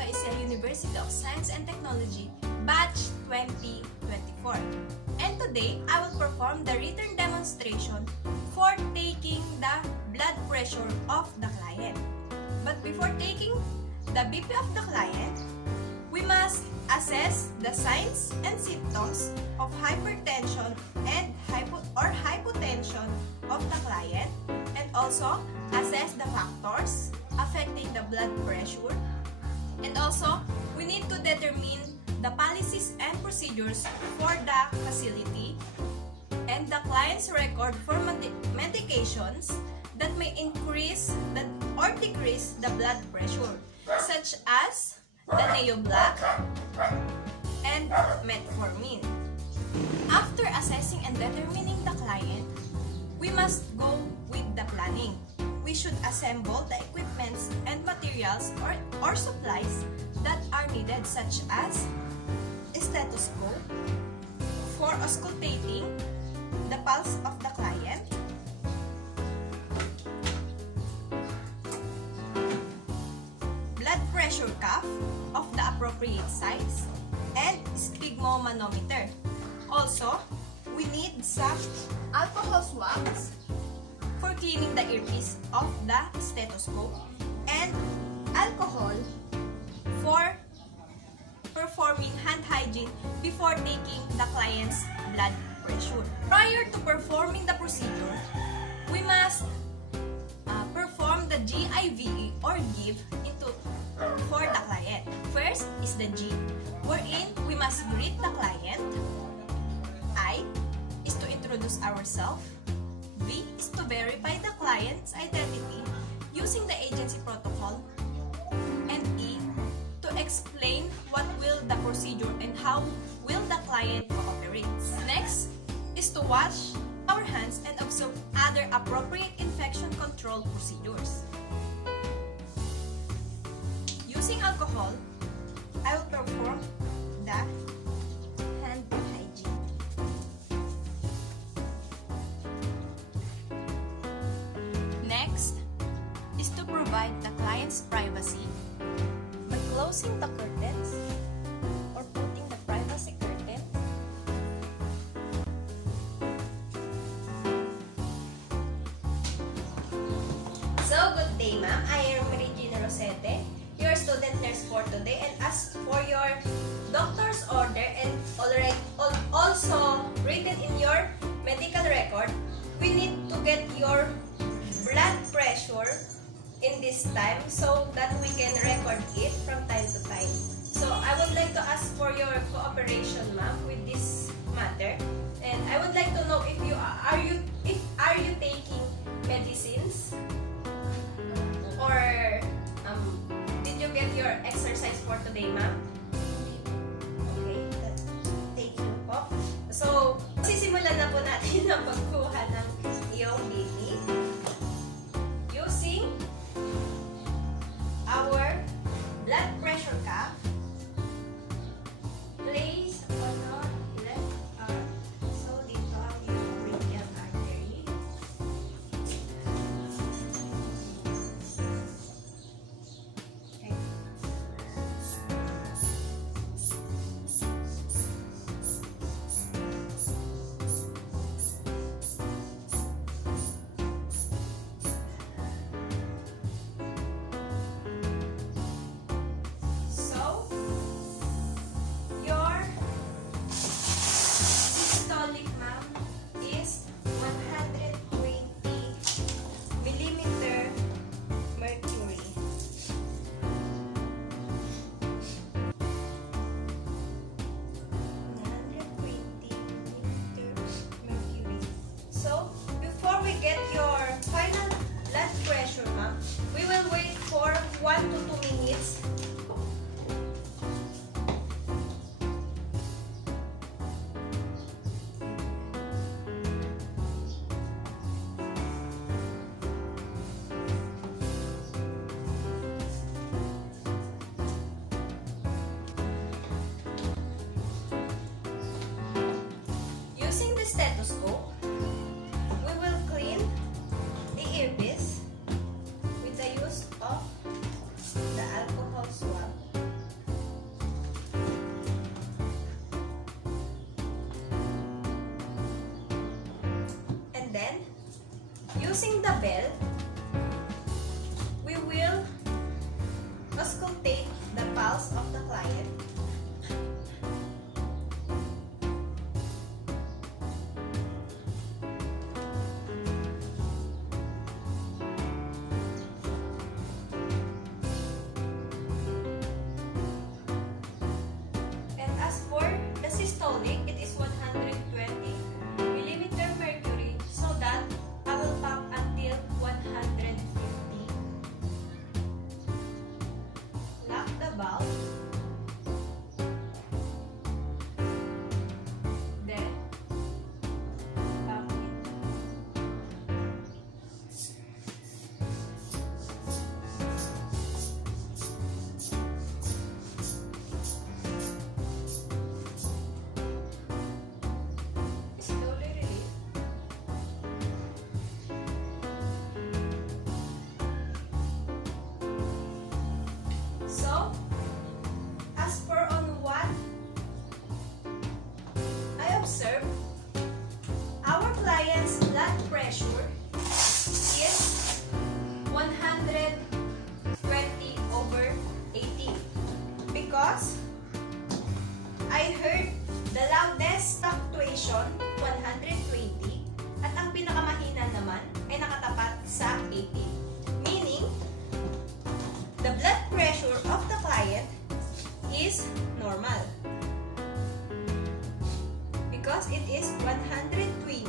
Nueva Ecija University of Science and Technology, Batch 2024. And today, I will perform the written demonstration for taking the blood pressure of the client. But before taking the BP of the client, we must assess the signs and symptoms of hypertension and hypotension of the client, and also assess the factors affecting the blood pressure. And also, we need to determine the policies and procedures for the facility and the client's record for medications that may increase or decrease the blood pressure, such as the Neoblac and metformin. After assessing and determining the client, we must go with the planning. We should assemble the equipments and materials or supplies that are needed, such as a stethoscope for auscultating the pulse of the client, blood pressure cuff of the appropriate size, and sphygmomanometer. Also, we need some alcohol swabs for cleaning the earpiece of the stethoscope, and alcohol for performing hand hygiene before taking the client's blood pressure. Prior to performing the procedure, we must perform the GIVE or give for the client. First is the G, wherein we must greet the client. I is to introduce ourselves. V is to verify the client's identity using the agency protocol. And E, to explain what will the procedure and how will the client cooperate. Next is to wash our hands and observe other appropriate infection control procedures. Using alcohol, I will perform the hand hygiene. Next is to provide the client's privacy by closing the curtains or putting the privacy curtain. So, good day ma'am. I am Regina Rosete, your student nurse for today, and as for your doctor's order and also written in your medical record, we need to get your blood pressure in this time so that we can record it from time to time. So I would like to ask for your cooperation, ma'am, with this matter, and I would like to know if you are you taking medicines, or did you get your exercise for today, ma'am? Okay, thank you po. So, sisimulan na po natin ang pagkuha ng iyong BP using our blood pressure cuff. Place on your left arm. So, dito ang iyong brachial artery. Okay. So, your systolic, ma'am, is 120 millimeter mercury. So, before we get your final blood pressure, ma'am, we will wait for 1 to 2 minutes. Using the stethoscope, we will clean the earpiece with the use of the alcohol swab. Using the bell, we will auscultate the pulse of the client. And as for the systolic, it is 120 millimeter mercury, so that I will pump until 150. Lock the valve. Then pump it. Slowly release. So, as per on what I observed, our client's blood pressure is 120/80 because I heard the loudest fluctuation 120 at ang pinakamahina naman ay nakatapat sa 80. Meaning, the blood pressure of the client is normal because it is 120/80.